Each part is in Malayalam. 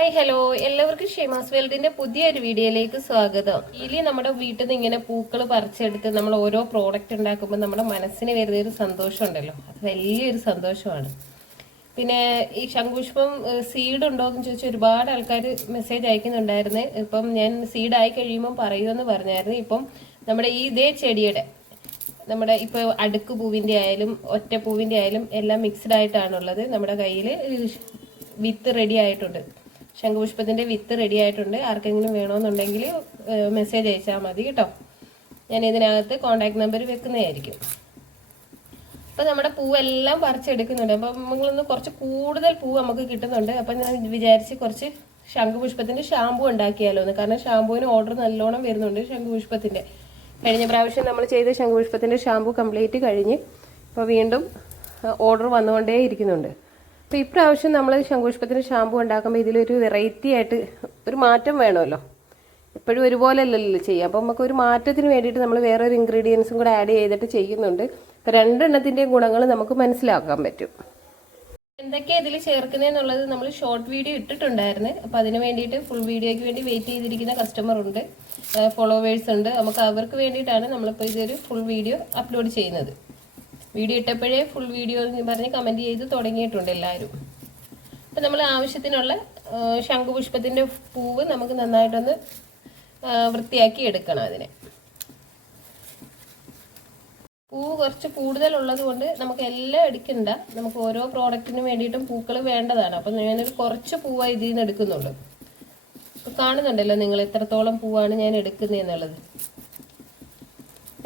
ഹായ് ഹലോ എല്ലാവർക്കും ഷെമാസ് വേൾഡിന്റെ പുതിയൊരു വീഡിയോയിലേക്ക് സ്വാഗതം. ഇതിൽ നമ്മുടെ വീട്ടിൽ നിന്ന് ഇങ്ങനെ പൂക്കൾ പറിച്ചെടുത്ത് നമ്മൾ ഓരോ പ്രോഡക്റ്റ് ഉണ്ടാക്കുമ്പോൾ നമ്മുടെ മനസ്സിന് വരുന്ന ഒരു സന്തോഷം ഉണ്ടല്ലോ അത് വലിയൊരു സന്തോഷമാണ്. പിന്നെ ഈ ശംഖുഷ്പം സീഡ് ഉണ്ടോ എന്ന് ചോദിച്ചാൽ ഒരുപാട് ആൾക്കാർ മെസ്സേജ് അയക്കുന്നുണ്ടായിരുന്നു. ഇപ്പം ഞാൻ സീഡ് ആയി കഴിയുമ്പോൾ പറയുമെന്ന് പറഞ്ഞായിരുന്നു. ഇപ്പം നമ്മുടെ ഈ ഇതേ ചെടിയുടെ നമ്മുടെ ഇപ്പോൾ അടുക്ക് പൂവിന്റെ ആയാലും ഒറ്റ പൂവിന്റെ ആയാലും എല്ലാം മിക്സ്ഡ് ആയിട്ടാണുള്ളത്. നമ്മുടെ കയ്യിൽ വിത്ത് റെഡി ആയിട്ടുണ്ട്. ശംഖുപുഷ്പത്തിന്റെ വിത്ത് റെഡി ആയിട്ടുണ്ട്. ആർക്കെങ്കിലും വേണമെന്നുണ്ടെങ്കിൽ മെസ്സേജ് അയച്ചാൽ മതി കേട്ടോ. ഞാൻ ഇതിനകത്ത് കോണ്ടാക്ട് നമ്പർ വെക്കുന്നതായിരിക്കും. അപ്പം നമ്മുടെ പൂവെല്ലാം പറിച്ചെടുക്കുന്നുണ്ട്. അപ്പം നമ്മളൊന്ന് കുറച്ച് കൂടുതൽ പൂ നമുക്ക് കിട്ടുന്നുണ്ട്. അപ്പം ഞാൻ വിചാരിച്ച് കുറച്ച് ശംഖുപുഷ്പത്തിന്റെ ഷാമ്പു ഉണ്ടാക്കിയാലോ എന്ന്. കാരണം ഷാമ്പുവിന് ഓർഡർ നല്ലോണം വരുന്നുണ്ട് ശംഖുപുഷ്പത്തിന്റെ കഴിഞ്ഞ പ്രാവശ്യം നമ്മൾ ചെയ്ത ശംഖുപുഷ്പത്തിന്റെ ഷാമ്പു കംപ്ലീറ്റ് കഴിഞ്ഞ് ഇപ്പോൾ വീണ്ടും ഓർഡർ വന്നുകൊണ്ടേ ഇരിക്കുന്നുണ്ട് അപ്പോൾ ഇപ്രാവശ്യം നമ്മൾ ശങ്കുഷ്പത്തിന് ഷാമ്പു ഉണ്ടാക്കുമ്പോൾ ഇതിലൊരു വെറൈറ്റി ആയിട്ട് ഒരു മാറ്റം വേണമല്ലോ. എപ്പോഴും ഒരുപോലെ അല്ലല്ലോ ചെയ്യുക. അപ്പോൾ നമുക്ക് ഒരു മാറ്റത്തിന് വേണ്ടിയിട്ട് നമ്മൾ വേറെ ഒരു ഇൻഗ്രീഡിയൻസും കൂടെ ആഡ് ചെയ്തിട്ട് ചെയ്യുന്നുണ്ട്. അപ്പോൾ രണ്ടെണ്ണത്തിന്റെയും ഗുണങ്ങൾ നമുക്ക് മനസ്സിലാക്കാൻ പറ്റും. എന്തൊക്കെയാണ് ഇതിൽ ചേർക്കുന്നതെന്നുള്ളത് നമ്മൾ ഷോർട്ട് വീഡിയോ ഇട്ടിട്ടുണ്ടായിരുന്നു. അപ്പോൾ അതിന് വേണ്ടിയിട്ട് ഫുൾ വീഡിയോയ്ക്ക് വേണ്ടി വെയിറ്റ് ചെയ്തിരിക്കുന്ന കസ്റ്റമർ ഉണ്ട്. ഫോളോവേഴ്സ് ഉണ്ട്. നമുക്ക് അവർക്ക് വേണ്ടിയിട്ടാണ് നമ്മളിപ്പോൾ ഇതൊരു ഫുൾ വീഡിയോ അപ്ലോഡ് ചെയ്യുന്നത്. വീഡിയോ ഇട്ടപ്പോഴേ ഫുൾ വീഡിയോ എന്ന് പറഞ്ഞ് കമന്റ് ചെയ്ത് തുടങ്ങിയിട്ടുണ്ട് എല്ലാവരും. അപ്പം നമ്മൾ ആവശ്യത്തിനുള്ള ശംഖുപുഷ്പത്തിന്റെ പൂവ് നമുക്ക് നന്നായിട്ടൊന്ന് വൃത്തിയാക്കി എടുക്കണം അതിനെ. പൂവ് കുറച്ച് കൂടുതലുള്ളത് കൊണ്ട് നമുക്ക് എല്ലാം എടുക്കണ്ട. നമുക്ക് ഓരോ പ്രോഡക്റ്റിനും വേണ്ടിയിട്ടും പൂക്കൾ വേണ്ടതാണ്. അപ്പം ഞാനൊരു കുറച്ച് പൂവ് ഇതിൽ നിന്ന് എടുക്കുന്നുള്ളൂ. കാണുന്നുണ്ടല്ലോ നിങ്ങൾ എത്രത്തോളം പൂവാണ് ഞാൻ എടുക്കുന്നതെന്നുള്ളത്.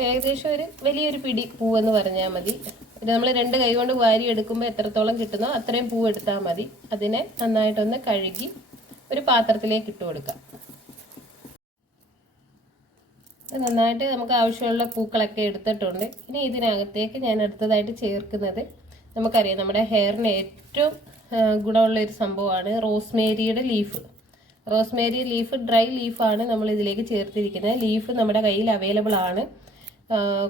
ഏകദേശം ഒരു വലിയൊരു പിടി പൂവെന്ന് പറഞ്ഞാൽ മതി. ഇത് നമ്മൾ രണ്ട് കൈ കൊണ്ട് വാരി എടുക്കുമ്പോൾ എത്രത്തോളം കിട്ടുന്നോ അത്രയും പൂവ് എടുത്താൽ മതി. അതിനെ നന്നായിട്ടൊന്ന് കഴുകി ഒരു പാത്രത്തിലേക്ക് ഇട്ട് കൊടുക്കാം. നന്നായിട്ട് നമുക്ക് ആവശ്യമുള്ള പൂക്കളൊക്കെ എടുത്തിട്ടുണ്ട്. ഇനി ഇതിനകത്തേക്ക് ഞാൻ അടുത്തതായിട്ട് ചേർക്കുന്നത് നമുക്കറിയാം നമ്മുടെ ഹെയറിന് ഏറ്റവും ഗുണമുള്ള ഒരു സംഭവമാണ് റോസ്മേരിയുടെ ലീഫ്. റോസ്മേരി ലീഫ് ഡ്രൈ ലീഫാണ് നമ്മൾ ഇതിലേക്ക് ചേർത്തിരിക്കുന്നത്. ലീഫ് നമ്മുടെ കയ്യിൽ അവൈലബിൾ ആണ്.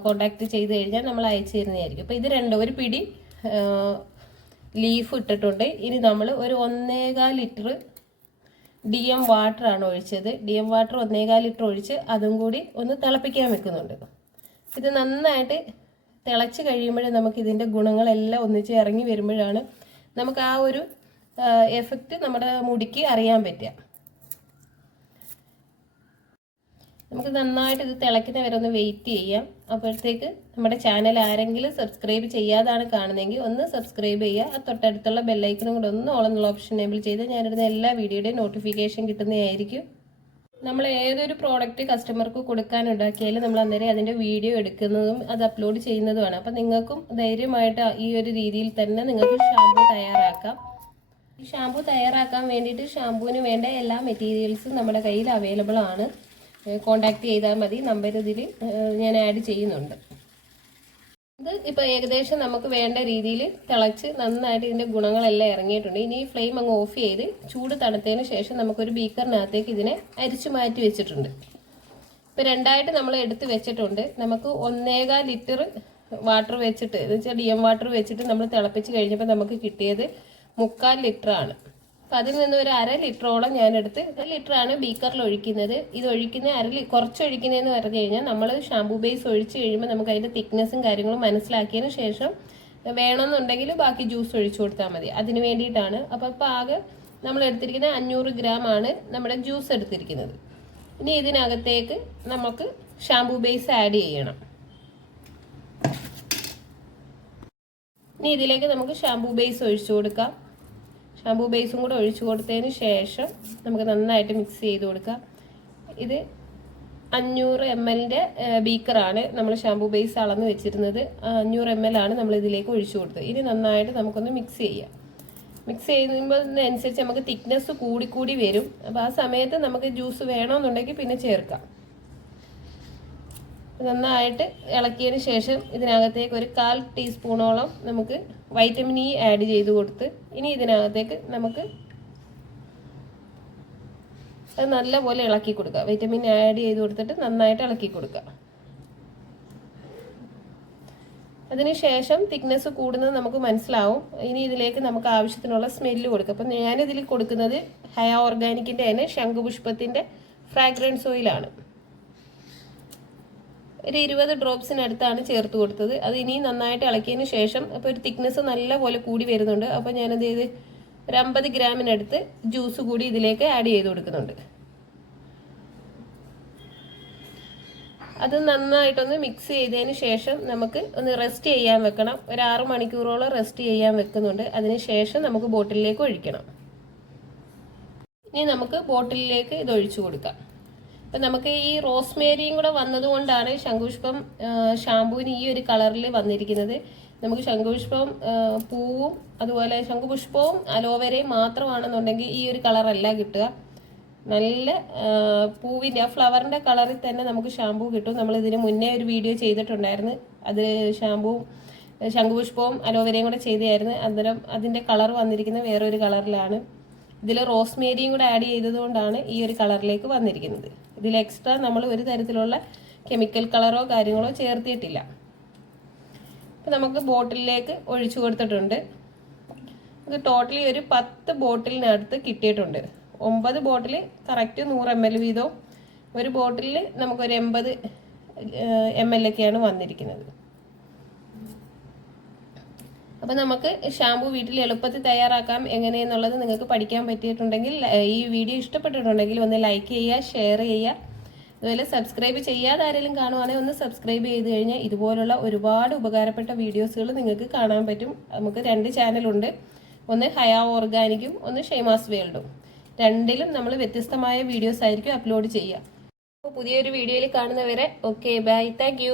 കോണ്ടാക്ട് ചെയ്ത് കഴിഞ്ഞാൽ നമ്മൾ അയച്ചു തരുന്നതായിരിക്കും. അപ്പോൾ ഇത് രണ്ടോ ഒരു പിടി ലീഫ് ഇട്ടിട്ടുണ്ട്. ഇനി നമ്മൾ ഒരു ഒന്നേകാൽ ലിറ്റർ ഡി എം വാട്ടർ ആണ് ഒഴിച്ചത്. ഡി എം വാട്ടർ ഒന്നേകാൽ ലിറ്റർ ഒഴിച്ച് അതും കൂടി ഒന്ന് തിളപ്പിക്കാൻ വെക്കുന്നുണ്ട്. ഇത് നന്നായിട്ട് തിളച്ച് കഴിയുമ്പോഴേ നമുക്ക് ഇതിന്റെ ഗുണങ്ങളെല്ലാം ഒന്നിച്ച് ഇറങ്ങി വരുമ്പോഴാണ് നമുക്ക് ആ ഒരു എഫക്റ്റ് നമ്മുടെ മുടിക്ക് അറിയാൻ പറ്റുക. നമുക്ക് നന്നായിട്ട് ഇത് തിളയ്ക്കുന്ന വരെ ഒന്ന് വെയിറ്റ് ചെയ്യാം. അപ്പോഴത്തേക്ക് നമ്മുടെ ചാനൽ ആരെങ്കിലും സബ്സ്ക്രൈബ് ചെയ്യാതാണ് കാണുന്നതെങ്കിൽ ഒന്ന് സബ്സ്ക്രൈബ് ചെയ്യുക. ആ തൊട്ടടുത്തുള്ള ബെല്ലൈക്കനും കൂടെ ഒന്ന് ഓൾ എന്നുള്ള ഓപ്ഷൻ എനേബിൾ ചെയ്ത് ഞാനിടുന്ന എല്ലാ വീഡിയോയുടെയും നോട്ടിഫിക്കേഷൻ കിട്ടുന്നതായിരിക്കും. നമ്മൾ ഏതൊരു പ്രോഡക്റ്റ് കസ്റ്റമർക്ക് കൊടുക്കാൻ ഉണ്ടാക്കിയാലും നമ്മൾ അന്നേരം അതിന്റെ വീഡിയോ എടുക്കുന്നതും അത് അപ്ലോഡ് ചെയ്യുന്നതുമാണ്. അപ്പം നിങ്ങൾക്കും ധൈര്യമായിട്ട് ഈ ഒരു രീതിയിൽ തന്നെ നിങ്ങൾക്ക് ഷാമ്പു തയ്യാറാക്കാം. ഈ ഷാമ്പു തയ്യാറാക്കാൻ വേണ്ടിയിട്ട് ഷാമ്പുവിന് വേണ്ട എല്ലാ മെറ്റീരിയൽസും നമ്മുടെ കയ്യിൽ അവൈലബിൾ ആണ്. കോണ്ടാക്ട് ചെയ്താൽ മതി. നമ്പർ ഇതിൽ ഞാൻ ആഡ് ചെയ്യുന്നുണ്ട്. ഇത് ഇപ്പോൾ ഏകദേശം നമുക്ക് വേണ്ട രീതിയിൽ തിളച്ച് നന്നായിട്ട് ഇതിന്റെ ഗുണങ്ങളെല്ലാം ഇറങ്ങിയിട്ടുണ്ട്. ഇനി ഈ ഫ്ലെയിം അങ്ങ് ഓഫ് ചെയ്ത് ചൂട് തണുത്തതിന് ശേഷം നമുക്കൊരു ബീക്കറിനകത്തേക്ക് ഇതിനെ അരിച്ചു മാറ്റി വെച്ചിട്ടുണ്ട്. ഇപ്പോൾ രണ്ടായിട്ട് നമ്മൾ എടുത്ത് വെച്ചിട്ടുണ്ട്. നമുക്ക് ഒന്നേകാൽ ലിറ്റർ വാട്ടർ വെച്ചിട്ട് എന്ന് വെച്ചാൽ ഡി എം വാട്ടർ വെച്ചിട്ട് നമ്മൾ തിളപ്പിച്ച് കഴിഞ്ഞപ്പോൾ നമുക്ക് കിട്ടിയത് മുക്കാൽ ലിറ്ററാണ്. അപ്പം അതിൽ നിന്ന് ഒരു അര ലിറ്ററോളം ഞാൻ എടുത്ത് അര ലിറ്ററാണ് ബീക്കറിൽ ഒഴിക്കുന്നത്. ഇത് ഒഴിക്കുന്ന അര കുറച്ച് ഒഴിക്കുന്നതെന്ന് പറഞ്ഞു കഴിഞ്ഞാൽ നമ്മൾ ഷാമ്പു ബേസ് ഒഴിച്ച് കഴിയുമ്പോൾ നമുക്ക് അതിന്റെ തിക്നെസ്സും കാര്യങ്ങളും മനസ്സിലാക്കിയതിന് ശേഷം വേണമെന്നുണ്ടെങ്കിൽ ബാക്കി ജ്യൂസ് ഒഴിച്ചു കൊടുത്താൽ മതി. അതിന് വേണ്ടിയിട്ടാണ്. അപ്പോൾ ഇപ്പം ആകെ നമ്മൾ എടുത്തിരിക്കുന്ന അഞ്ഞൂറ് ഗ്രാം ആണ് നമ്മുടെ ജ്യൂസ് എടുത്തിരിക്കുന്നത്. ഇനി ഇതിനകത്തേക്ക് നമുക്ക് ഷാമ്പു ബേസ് ആഡ് ചെയ്യണം. ഇനി ഇതിലേക്ക് നമുക്ക് ഷാമ്പു ബേസ് ഒഴിച്ചു കൊടുക്കാം. ഷാമ്പു ബേസും കൂടെ ഒഴിച്ചു കൊടുത്തതിന് ശേഷം നമുക്ക് നന്നായിട്ട് മിക്സ് ചെയ്ത് കൊടുക്കാം. ഇത് അഞ്ഞൂറ് എം എല്ലിന്റെ ബീക്കറാണ് നമ്മൾ ഷാംപൂ ബേസ് അളന്ന് വെച്ചിരുന്നത്. അഞ്ഞൂറ് എം എൽ ആണ് നമ്മൾ ഇതിലേക്ക് ഒഴിച്ചു കൊടുത്തത്. ഇനി നന്നായിട്ട് നമുക്കൊന്ന് മിക്സ് ചെയ്യാം. മിക്സ് ചെയ്യുന്നതിനനുസരിച്ച് നമുക്ക് തിക്നെസ് കൂടിക്കൂടി വരും. അപ്പോൾ ആ സമയത്ത് നമുക്ക് ജ്യൂസ് വേണമെന്നുണ്ടെങ്കിൽ പിന്നെ ചേർക്കാം. നന്നായിട്ട് ഇളക്കിയതിന് ശേഷം ഇതിനകത്തേക്ക് ഒരു കാൽ ടീസ്പൂണോളം നമുക്ക് വൈറ്റമിൻ ഇ ആഡ് ചെയ്ത് കൊടുത്ത് ഇനി ഇതിനകത്തേക്ക് നമുക്ക് അത് നല്ലപോലെ ഇളക്കി കൊടുക്കുക. വൈറ്റമിൻ ആഡ് ചെയ്ത് കൊടുത്തിട്ട് നന്നായിട്ട് ഇളക്കി കൊടുക്കുക. അതിനുശേഷം തിക്നെസ് കൂടുന്നത് നമുക്ക് മനസ്സിലാവും. ഇനി ഇതിലേക്ക് നമുക്ക് ആവശ്യത്തിനുള്ള സ്മെല്ല് കൊടുക്കുക. അപ്പം ഞാനിതിൽ കൊടുക്കുന്നത് ഹയ ഓർഗാനിക്കിന്റെ തന്നെ ശംഖുപുഷ്പത്തിന്റെ ഫ്രാഗ്രൻസ് ഓയിലാണ്. ഒരു ഇരുപത് ഡ്രോപ്സിനടുത്താണ് ചേർത്ത് കൊടുത്തത്. അത് ഇനി നന്നായിട്ട് ഇളക്കിയതിന് ശേഷം അപ്പോൾ ഒരു തിക്നെസ് നല്ലപോലെ കൂടി വരുന്നുണ്ട്. അപ്പോൾ ഞാനത് ചെയ്ത് ഒരു അമ്പത് ഗ്രാമിനടുത്ത് ജ്യൂസ് കൂടി ഇതിലേക്ക് ആഡ് ചെയ്ത് കൊടുക്കുന്നുണ്ട്. അത് നന്നായിട്ടൊന്ന് മിക്സ് ചെയ്തതിന് ശേഷം നമുക്ക് ഒന്ന് റെസ്റ്റ് ചെയ്യാൻ വെക്കണം. ഒരു ആറ് മണിക്കൂറോളം റെസ്റ്റ് ചെയ്യാൻ വെക്കുന്നുണ്ട്. അതിന് ശേഷം നമുക്ക് ബോട്ടിലേക്ക് ഒഴിക്കണം. ഇനി നമുക്ക് ബോട്ടിലേക്ക് ഇത് ഒഴിച്ചു കൊടുക്കാം. അപ്പം നമുക്ക് ഈ റോസ്മേരിയും കൂടെ വന്നതുകൊണ്ടാണ് ശംഖുപുഷ്പം ഷാംപൂവിന് ഈ ഒരു കളറിൽ വന്നിരിക്കുന്നത്. നമുക്ക് ശംഖുപുഷ്പം പൂവും അതുപോലെ ശംഖുപുഷ്പവും അലോവേരയും മാത്രമാണെന്നുണ്ടെങ്കിൽ ഈ ഒരു കളറല്ല കിട്ടുക. നല്ല പൂവിന്റെ ആ ഫ്ലവറിന്റെ കളറിൽ തന്നെ നമുക്ക് ഷാമ്പൂ കിട്ടും. നമ്മൾ ഇതിന് മുന്നേ ഒരു വീഡിയോ ചെയ്തിട്ടുണ്ടായിരുന്നു. അത് ഷാമ്പൂവും ശംഖുപുഷ്പവും അലോവേരയും കൂടെ ചെയ്തായിരുന്നു അന്നേരം അതിന്റെ കളർ വന്നിരിക്കുന്നത് വേറൊരു കളറിലാണ്. ഇതിൽ റോസ്മേരിയും കൂടെ ആഡ് ചെയ്തതുകൊണ്ടാണ് ഈ ഒരു കളറിലേക്ക് വന്നിരിക്കുന്നത്. ഇതിൽ എക്സ്ട്രാ നമ്മൾ ഒരു തരത്തിലുള്ള കെമിക്കൽ കളറോ കാര്യങ്ങളോ ചേർത്തിയിട്ടില്ല. ഇപ്പം നമുക്ക് ബോട്ടിലിലേക്ക് ഒഴിച്ചു കൊടുത്തിട്ടുണ്ട്. ഇത് ടോട്ടലി ഒരു പത്ത് ബോട്ടിലിനടുത്ത് കിട്ടിയിട്ടുണ്ട്. ഒമ്പത് ബോട്ടിൽ കറക്റ്റ് നൂറ് എം എൽ വീതവും ഒരു ബോട്ടിലിൽ നമുക്കൊരു എൺപത് എം എൽ ഒക്കെയാണ് വന്നിരിക്കുന്നത്. അപ്പം നമുക്ക് ഷാമ്പു വീട്ടിൽ എളുപ്പത്തിൽ തയ്യാറാക്കാം എങ്ങനെയെന്നുള്ളത് നിങ്ങൾക്ക് പഠിക്കാൻ പറ്റിയിട്ടുണ്ടെങ്കിൽ ഈ വീഡിയോ ഇഷ്ടപ്പെട്ടിട്ടുണ്ടെങ്കിൽ ഒന്ന് ലൈക്ക് ചെയ്യുക ഷെയർ ചെയ്യുക. അതുപോലെ സബ്സ്ക്രൈബ് ചെയ്യാതെ ആരെങ്കിലും കാണുവാണെങ്കിൽ ഒന്ന് സബ്സ്ക്രൈബ് ചെയ്ത് കഴിഞ്ഞാൽ ഇതുപോലുള്ള ഒരുപാട് ഉപകാരപ്പെട്ട വീഡിയോസുകൾ നിങ്ങൾക്ക് കാണാൻ പറ്റും. നമുക്ക് രണ്ട് ചാനലുണ്ട് ഒന്ന് ഹയാ ഓർഗാനിക്കും ഒന്ന് ഷെയ്മാസ് വേൾഡും രണ്ടിലും നമ്മൾ വ്യത്യസ്തമായ വീഡിയോസ് ആയിരിക്കും അപ്ലോഡ് ചെയ്യുക. അപ്പോൾ പുതിയൊരു വീഡിയോയിൽ കാണുന്നവരെ ഓക്കെ ബൈ താങ്ക്